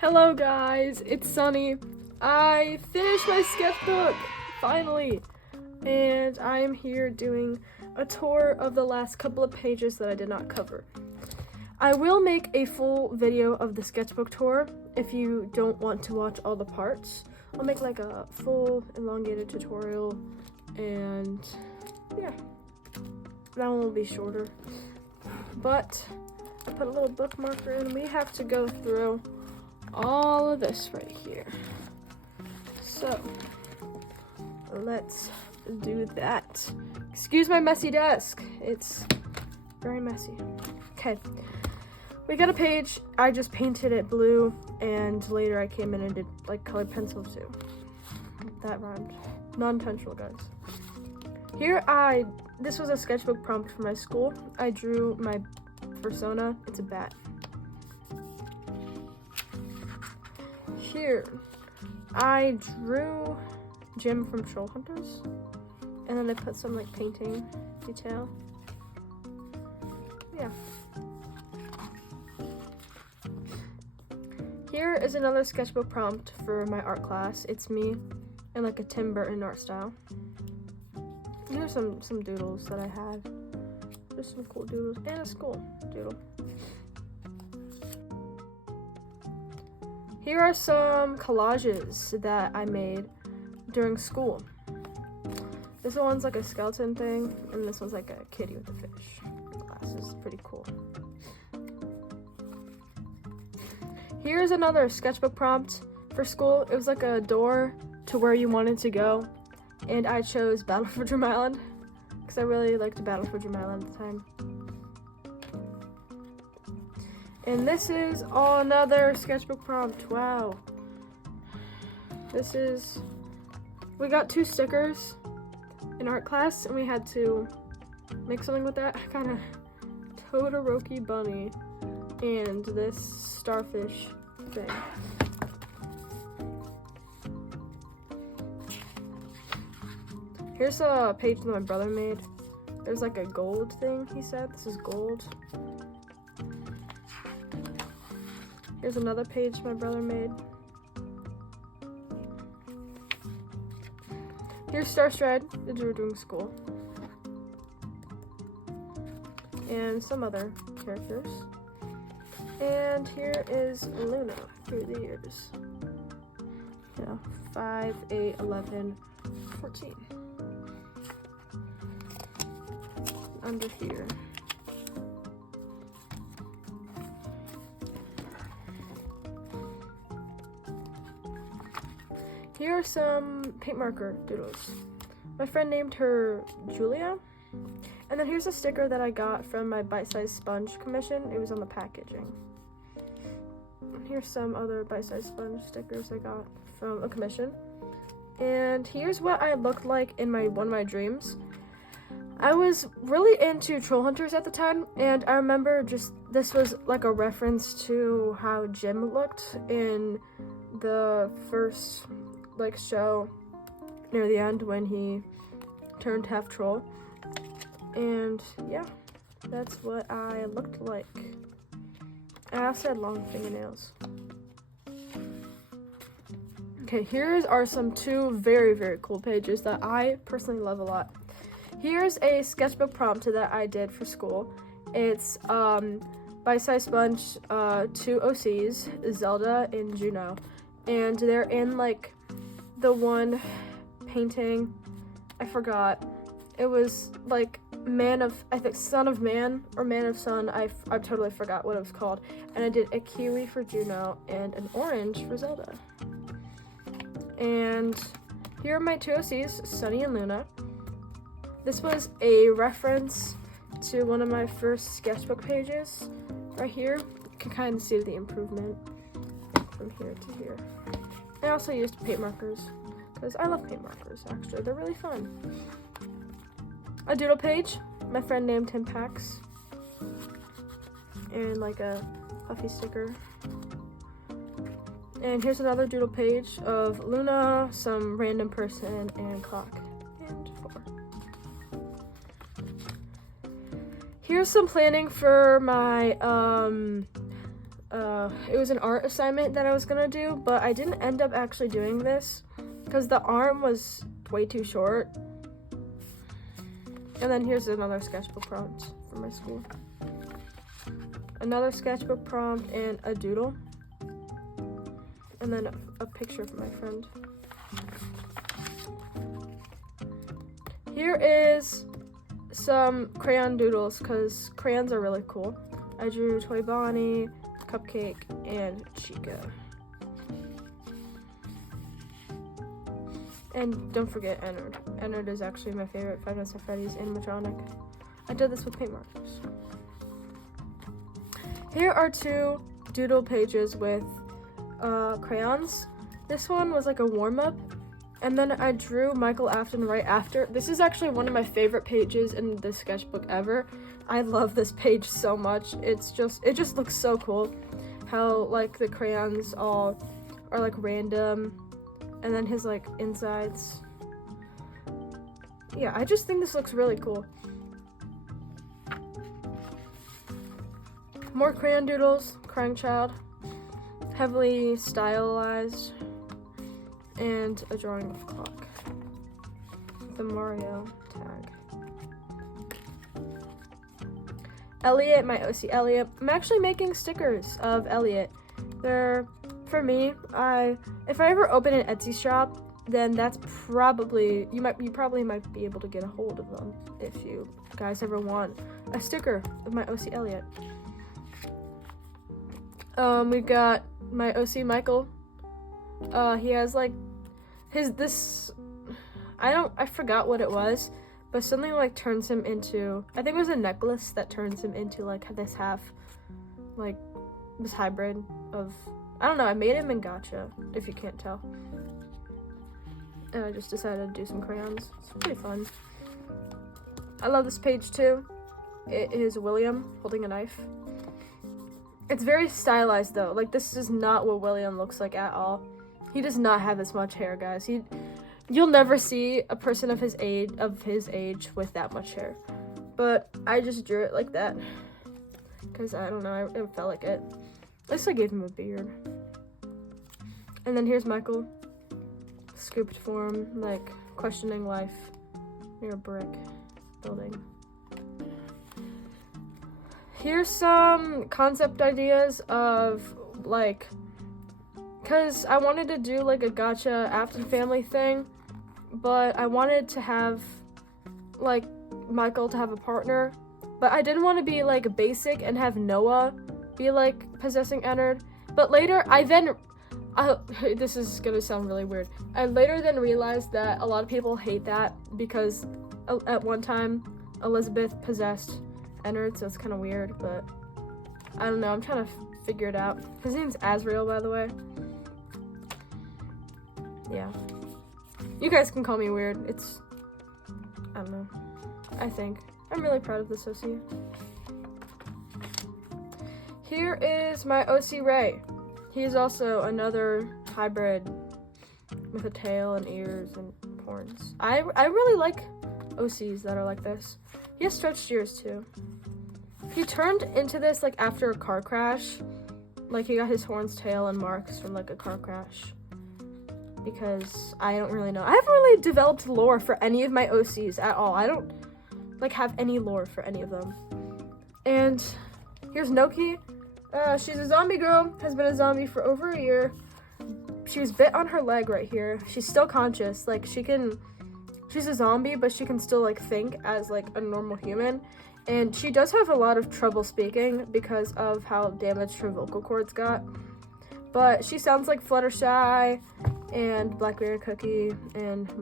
Hello guys, it's Sunnnie. I finished my sketchbook, finally, and I am here doing a tour of the last couple of pages that I did not cover. I will make a full video of the sketchbook tour if you don't want to watch all the parts. I'll make like a full elongated tutorial, and yeah, that one will be shorter. But I put a little bookmarker in. We have to go through all of this right here. So let's do that. Excuse my messy desk. It's very messy. Okay. We got a page. I just painted it blue, and later I came in and did like colored pencil too. That rhymed. Non-intentional, guys. This was a sketchbook prompt for my school. I drew my persona. It's a bat. Here, I drew Jim from Troll Hunters, and then I put some like painting detail. Yeah. Here is another sketchbook prompt for my art class. It's me in like a Tim Burton art style. Here's some doodles that I had. Just some cool doodles and a school doodle. Here are some collages that I made during school. This one's like a skeleton thing, and this one's like a kitty with a fish. This is pretty cool. Here's another sketchbook prompt for school. It was like a door to where you wanted to go, and I chose Battle for Dream Island because I really liked Battle for Dream Island at the time. And this is another sketchbook prompt. Wow. We got 2 stickers in art class, and we had to make something with that. I kind of Todoroki bunny and this starfish thing. Here's a page that my brother made. There's like a gold thing, he said. This is gold. Here's another page my brother made. Here's Starstride, that we were doing school. And some other characters. And here is Luna through the years. 5, 8, 11, 14. Under here. Here are some paint marker doodles. My friend named her Julia. And then here's a sticker that I got from my bite-sized sponge commission. It was on the packaging. And here's some other bite-sized sponge stickers I got from a commission. And here's what I looked like in one of my dreams. I was really into Troll Hunters at the time, and I remember this was like a reference to how Jim looked in the first show near the end when he turned half troll. And yeah, that's what I looked like. I also had long fingernails. Okay, here are some 2 very, very cool pages that I personally love a lot. Here's a sketchbook prompt that I did for school. It's bite-sized sponge, 2 OCs, Zelda and Juno. And they're in like the one painting, I forgot. It was like Son of Man or Man of Sun. I totally forgot what it was called. And I did a kiwi for Juno and an orange for Zelda. And here are my 2 OCs, Sunnnie and Luna. This was a reference to one of my first sketchbook pages right here. You can kind of see the improvement from here to here. I also used paint markers because I love paint markers, actually. They're really fun. A doodle page. My friend named him Pax. And like a puffy sticker. And here's another doodle page of Luna, some random person, and clock. And 4. Here's some planning for my it was an art assignment that I was gonna do, but I didn't end up actually doing this because the arm was way too short. And then here's another sketchbook prompt from my school. Another sketchbook prompt and a doodle. And then a picture from my friend. Here is some crayon doodles because crayons are really cool. I drew Toy Bonnie, Cupcake, and Chica. And don't forget Ennard. Ennard is actually my favorite Five Nights at Freddy's animatronic. I did this with paint markers. Here are two doodle pages with crayons. This one was like a warm-up, and then I drew Michael Afton right after. This is actually one of my favorite pages in the sketchbook ever. I love this page so much. It just looks so cool how like the crayons all are like random, and then his like insides. Yeah, I just think this looks really cool. More crayon doodles, Crying Child, heavily stylized, and a drawing of clock. The Mario tag. Elliot, my OC Elliot. I'm actually making stickers of Elliot. They're, for me, if I ever open an Etsy shop, then that's probably, you probably might be able to get a hold of them if you guys ever want a sticker of my OC Elliot. We've got my OC Michael. He has like I forgot what it was, but something like turns him into, I think it was a necklace that turns him into like this hybrid of, I don't know, I made him in Gacha, if you can't tell. And I just decided to do some crayons. It's pretty fun. I love this page too. It is William holding a knife. It's very stylized though. Like, this is not what William looks like at all. He does not have this much hair, guys. You'll never see a person of his age with that much hair. But I just drew it like that because I don't know, it felt like it. At least I gave him a beard. And then here's Michael, scooped form, like questioning life near a brick building. Here's some concept ideas of like, because I wanted to do like a Gacha Afton family thing, but I wanted to have like Michael to have a partner, but I didn't want to be like basic and have Noah be like possessing Ennard. But later this is gonna sound really weird. I later then realized that a lot of people hate that because at one time Elizabeth possessed Ennard, so it's kind of weird, but I don't know, I'm trying to figure it out. His name's Azrael, by the way. Yeah. You guys can call me weird. I don't know. I think. I'm really proud of this OC. Here is my OC Ray. He's also another hybrid with a tail and ears and horns. I really like OCs that are like this. He has stretched ears too. He turned into this like after a car crash. Like, he got his horns, tail, and marks from like a car crash. Because I don't really know. I haven't really developed lore for any of my OCs at all. I don't like have any lore for any of them. And here's Noki. She's a zombie girl, has been a zombie for over a year. She was bit on her leg right here. She's still conscious. Like, she's a zombie, but she can still like think as like a normal human. And she does have a lot of trouble speaking because of how damaged her vocal cords got. But she sounds like Fluttershy and Blackberry Cookie and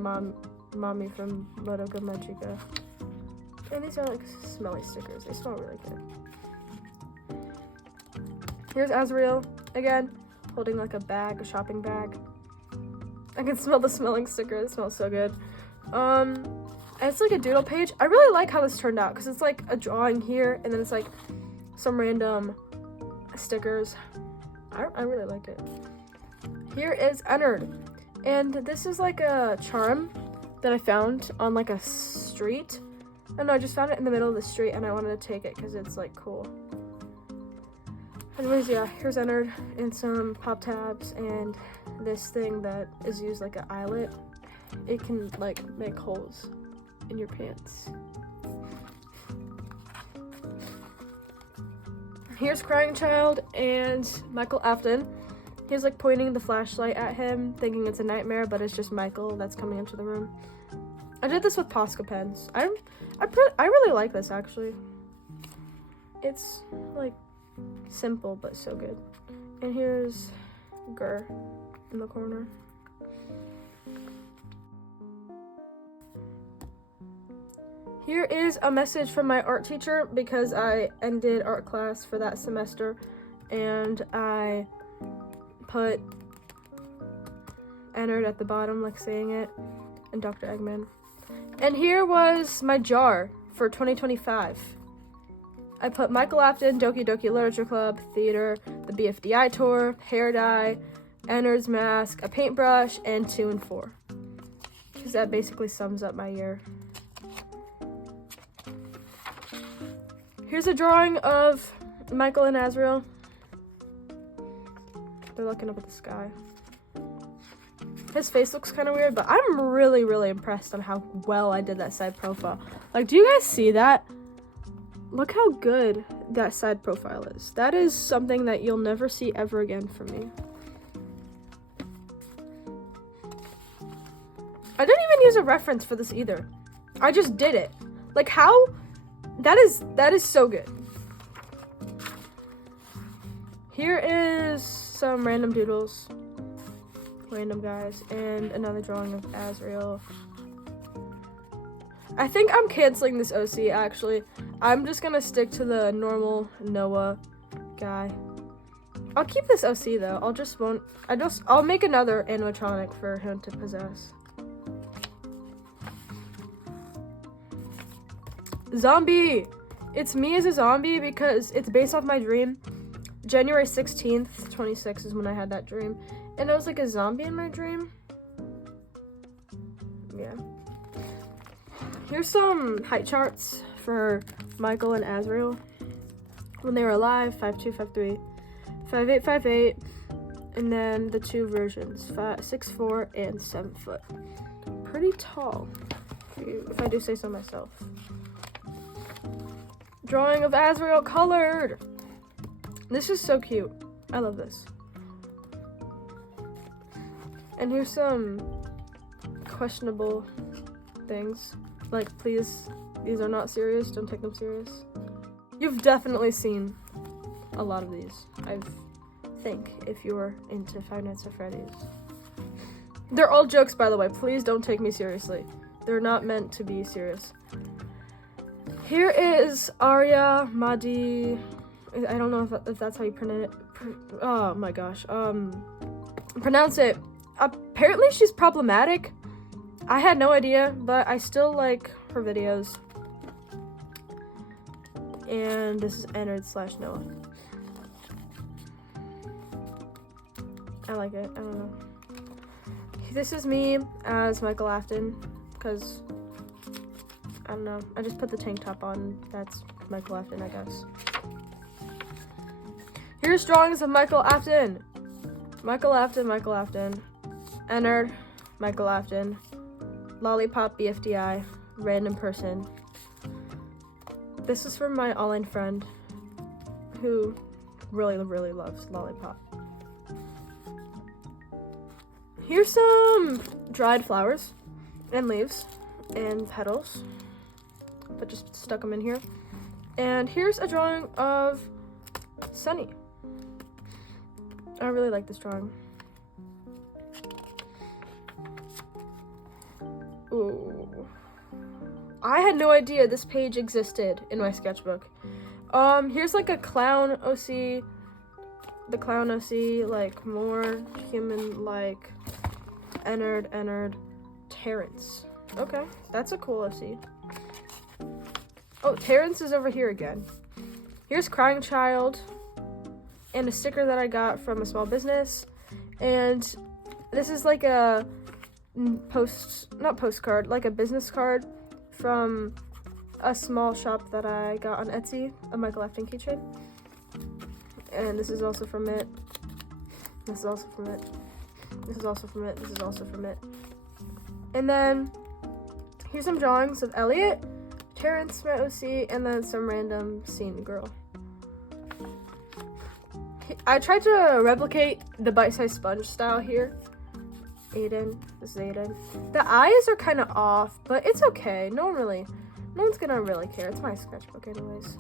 Mommy from Madoka Magica. And these are like smelly stickers. They smell really good. Here's Azrael again, holding like a bag, a shopping bag. I can smell the smelling sticker. It smells so good. It's like a doodle page. I really like how this turned out because it's like a drawing here and then it's like some random stickers. I really like it. Here is Ennard, and this is like a charm that I found on like a street. I don't know, I just found it in the middle of the street and I wanted to take it because it's like cool. Anyways, yeah, here's Ennard and some pop tabs and this thing that is used like an eyelet. It can like make holes in your pants. Here's Crying Child and Michael Afton. He's like pointing the flashlight at him, thinking it's a nightmare, but it's just Michael that's coming into the room. I did this with Posca pens. I really like this actually. It's like simple but so good. And here's Gurr in the corner. Here is a message from my art teacher because I ended art class for that semester and I put Ennard at the bottom like saying it and Dr. Eggman. And here was my jar for 2025. I put Michael Afton, Doki Doki Literature Club, theater, the BFDI tour, hair dye, Ennard's mask, a paintbrush, and 2 and 4. Because that basically sums up my year. Here's a drawing of Michael and Azrael. They're looking up at the sky. His face looks kind of weird, but I'm really, really impressed on how well I did that side profile. Like, do you guys see that? Look how good that side profile is. That is something that you'll never see ever again from me. I didn't even use a reference for this either. I just did it. Like, how? That is so good. Here is some random doodles. Random guys. And another drawing of Azrael. I think I'm canceling this OC, actually. I'm just gonna stick to the normal Noah guy. I'll keep this OC, though. I'll make another animatronic for him to possess. Zombie! It's me as a zombie because it's based off my dream. January 16th, 26 is when I had that dream. And I was like a zombie in my dream. Yeah. Here's some height charts for Michael and Azrael. When they were alive, 5'2", 5'3", 5'8", 5'8", and then the 2 versions, 6'4", and 7 foot. Pretty tall, if I do say so myself. Drawing of Azrael colored. This is so cute. I love this. And here's some questionable things. Like, please, these are not serious. Don't take them serious. You've definitely seen a lot of these, I think, if you're into Five Nights at Freddy's. They're all jokes, by the way. Please don't take me seriously. They're not meant to be serious. Here is Arya Madi. I don't know if that's how you pronounce it. Oh my gosh. Pronounce it. Apparently she's problematic. I had no idea, but I still like her videos. And this is Ennard/Noah. I like it. I don't know. This is me as Michael Afton, because I don't know. I just put the tank top on. That's Michael Afton, I guess. Here's drawings of Michael Afton. Michael Afton, Michael Afton. Ennard, Michael Afton. Lollipop BFDI, random person. This is from my online friend who really, really loves Lollipop. Here's some dried flowers and leaves and petals, but just stuck them in here. And here's a drawing of Sunnnie. I really like this drawing. Ooh. I had no idea this page existed in my sketchbook. Here's like a clown OC. The clown OC, like more human-like. Ennard, Terrence. Okay, that's a cool OC. Oh, Terrence is over here again. Here's Crying Child and a sticker that I got from a small business. And this is like a not postcard, like a business card from a small shop that I got on Etsy, a Michael Afton keychain. And this is also from it. This is also from it. This is also from it. This is also from it. And then here's some drawings of Elliot, Terrence, my OC, and then some random scene girl. I tried to replicate the bite-sized sponge style here. Aiden, this is Aiden. The eyes are kind of off, but it's okay. No one's gonna really care. It's my sketchbook anyways.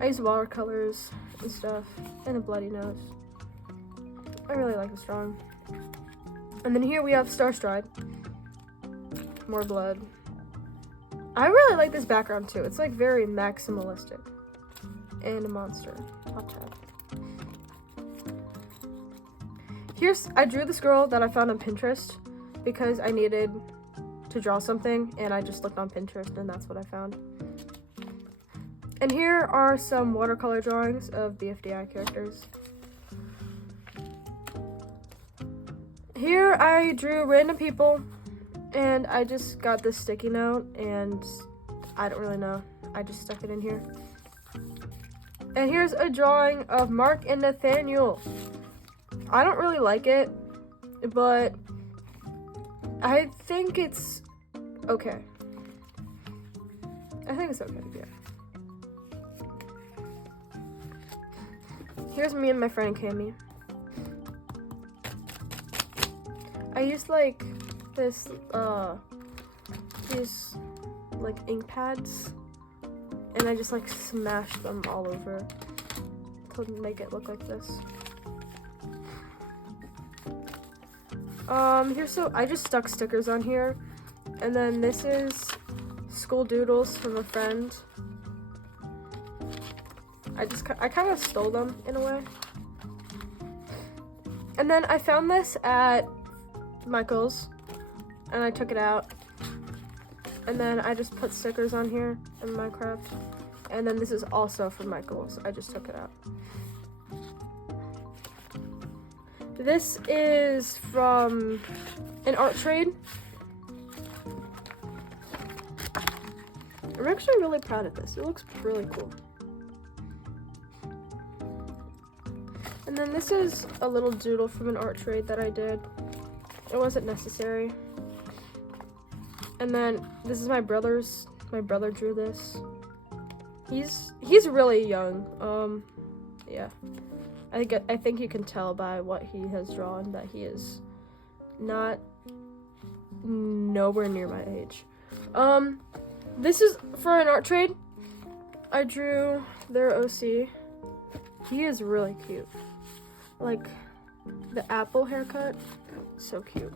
I use watercolors and stuff, and a bloody nose. I really like this drawing. And then here we have Star Stride. More blood. I really like this background too. It's like very maximalistic. And a monster. Top tab. I drew this girl that I found on Pinterest because I needed to draw something, and I just looked on Pinterest and that's what I found. And here are some watercolor drawings of BFDI characters. Here I drew random people, and I just got this sticky note, and I don't really know. I just stuck it in here. And here's a drawing of Mark and Nathaniel. I don't really like it, but I think it's okay. I think it's okay, yeah. Here's me and my friend Cami. I used like this, these like ink pads, and I just like smashed them all over to make it look like this. I just stuck stickers on here, and then this is school doodles from a friend. I kind of stole them in a way. And then I found this at Michael's, and I took it out, and then I just put stickers on here in Minecraft. And then this is also from Michael's. I just took it out. This is from an art trade. I'm actually really proud of this. It looks really cool. And then this is a little doodle from an art trade that I did. It wasn't necessary. And then this is my brother's. My brother drew this. He's really young. Yeah. I think you can tell by what he has drawn that he is nowhere near my age. This is for an art trade. I drew their OC. He is really cute. Like the apple haircut, so cute.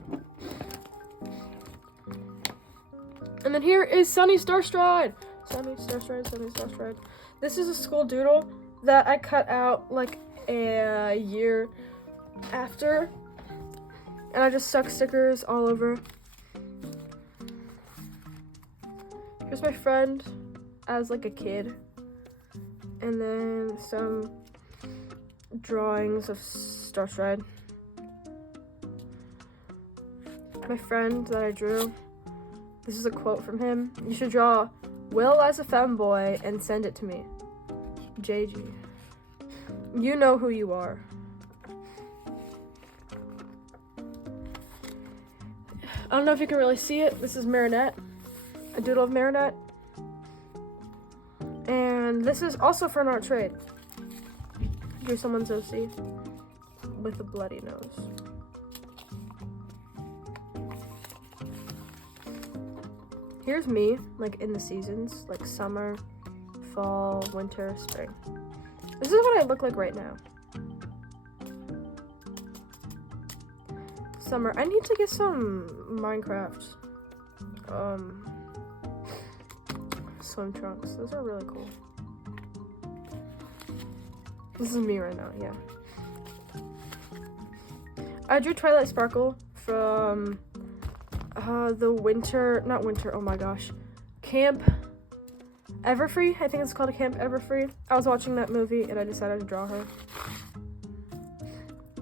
And then here is Sunnnie Starstride. Sunnnie Starstride. This is a school doodle that I cut out like a year after, and I just stuck stickers all over. Here's my friend as like a kid, and then some drawings of Starstride. My friend that I drew, this is a quote from him: "You should draw Will as a femboy and send it to me. JG. You know who you are." I don't know if you can really see it. This is Marinette. A doodle of Marinette. And this is also for an art trade. Drew someone's OC with a bloody nose. Here's me, like in the seasons, like summer, fall, winter, spring. This is what I look like right now. Summer. I need to get some Minecraft swim trunks. Those are really cool. This is me right now, yeah. I drew Twilight Sparkle from Camp Everfree. I think it's called Camp Everfree. I was watching that movie and I decided to draw her.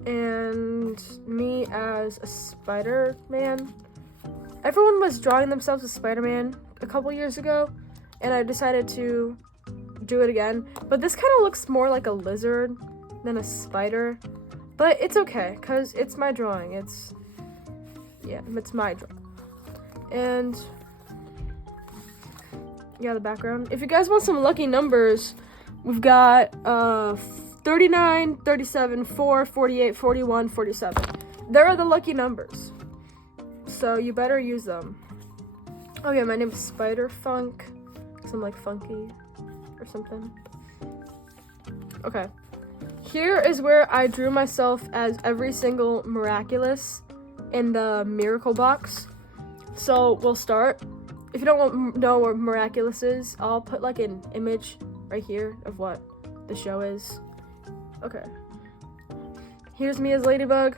And me as a Spider-Man. Everyone was drawing themselves as Spider-Man a couple years ago, and I decided to do it again. But this kind of looks more like a lizard then a spider. But it's okay, because it's my drawing. It's my drawing. And yeah, the background. If you guys want some lucky numbers, we've got 39, 37, 4, 48, 41, 47. There are the lucky numbers. So you better use them. Oh yeah, my name is Spider Funk, because I'm like funky or something. Okay. Here is where I drew myself as every single Miraculous in the miracle box. So we'll start. If you don't know what Miraculous is, I'll put like an image right here of what the show is. Okay. Here's me as Ladybug.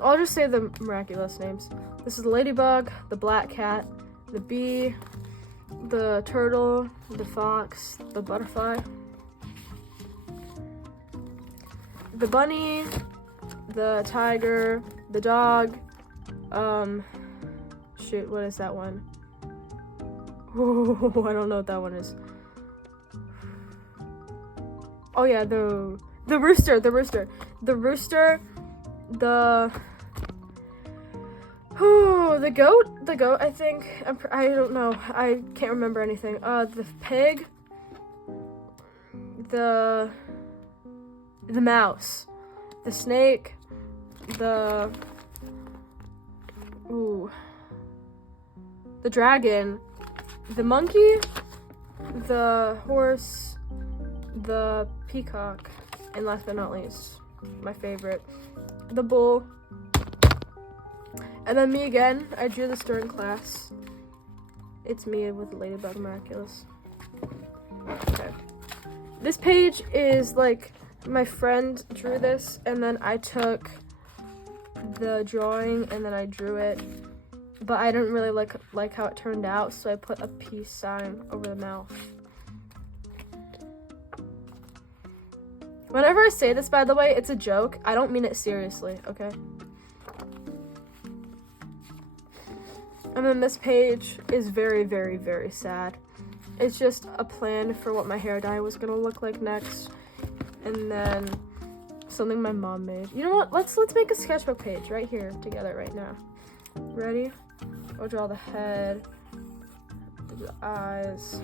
I'll just say the Miraculous names. This is the Ladybug, the black cat, the bee, the turtle, the fox, the butterfly, the bunny, the tiger, the dog, shoot, what is that one? Oh, I don't know what that one is. Oh yeah, the rooster, the goat, I think. I don't know. I can't remember anything. The pig, the mouse, the snake, the dragon, the monkey, the horse, the peacock, and last but not least, my favorite, the bull. And then me again. I drew this during class. It's me with the Ladybug Miraculous. Okay. This page is like my friend drew this, and then I took the drawing and then I drew it. But I didn't really like how it turned out, so I put a peace sign over the mouth. Whenever I say this, by the way, it's a joke. I don't mean it seriously, okay? And then this page is very, very, very sad. It's just a plan for what my hair dye was gonna look like next. And then something my mom made. You know what? Let's make a sketchbook page right here together right now. Ready? I'll draw the head, the eyes.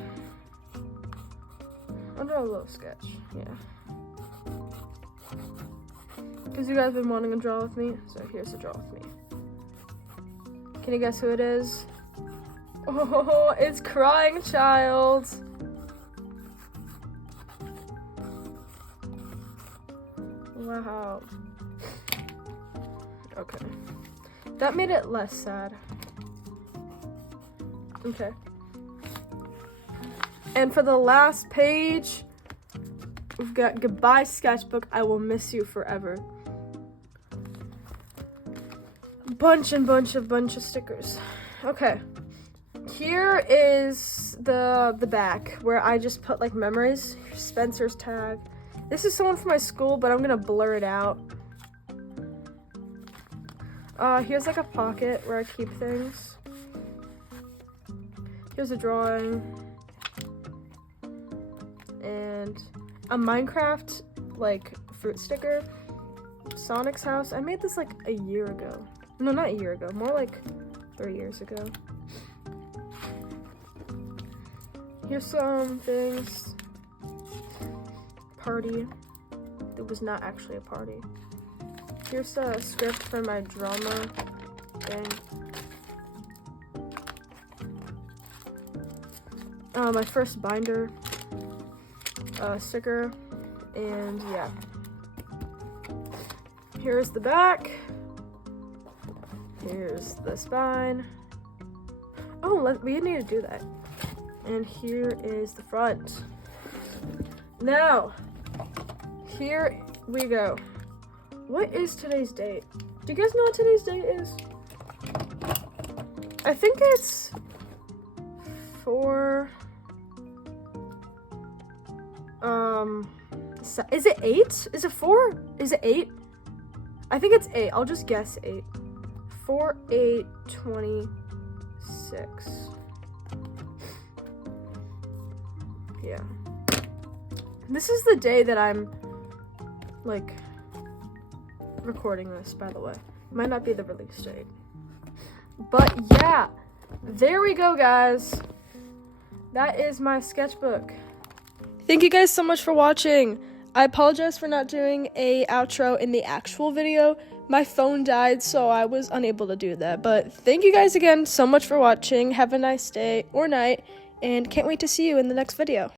I'll draw a little sketch, yeah. Because you guys have been wanting to draw with me, so here's the draw with me. Can you guess who it is? Oh, it's Crying Child. Wow. Okay. That made it less sad. Okay. And for the last page, we've got Goodbye Sketchbook, I will miss you forever. Bunch of stickers. Okay. Here is the back where I just put like memories. Spencer's tag. This is someone from my school, but I'm gonna blur it out. Here's like a pocket where I keep things. Here's a drawing. And a Minecraft like fruit sticker. Sonic's house. I made this like a year ago. No, not a year ago. More like 3 years ago. Here's some things. Party. It was not actually a party. Here's a script for my drama thing. My first binder sticker, and yeah. Here's the back. Here's the spine. Oh, we need to do that. And here is the front. Now, here we go. What is today's date? Do you guys know what today's date is? I think it's 4. Is it 8? Is it 4? Is it 8? I think it's 8. I'll just guess 8. 4/8/26. Yeah. This is the day that I'm like, recording this, by the way. Might not be the release date. But yeah, there we go, guys. That is my sketchbook. Thank you guys so much for watching. I apologize for not doing a outro in the actual video. My phone died, so I was unable to do that. But thank you guys again so much for watching. Have a nice day or night, and can't wait to see you in the next video.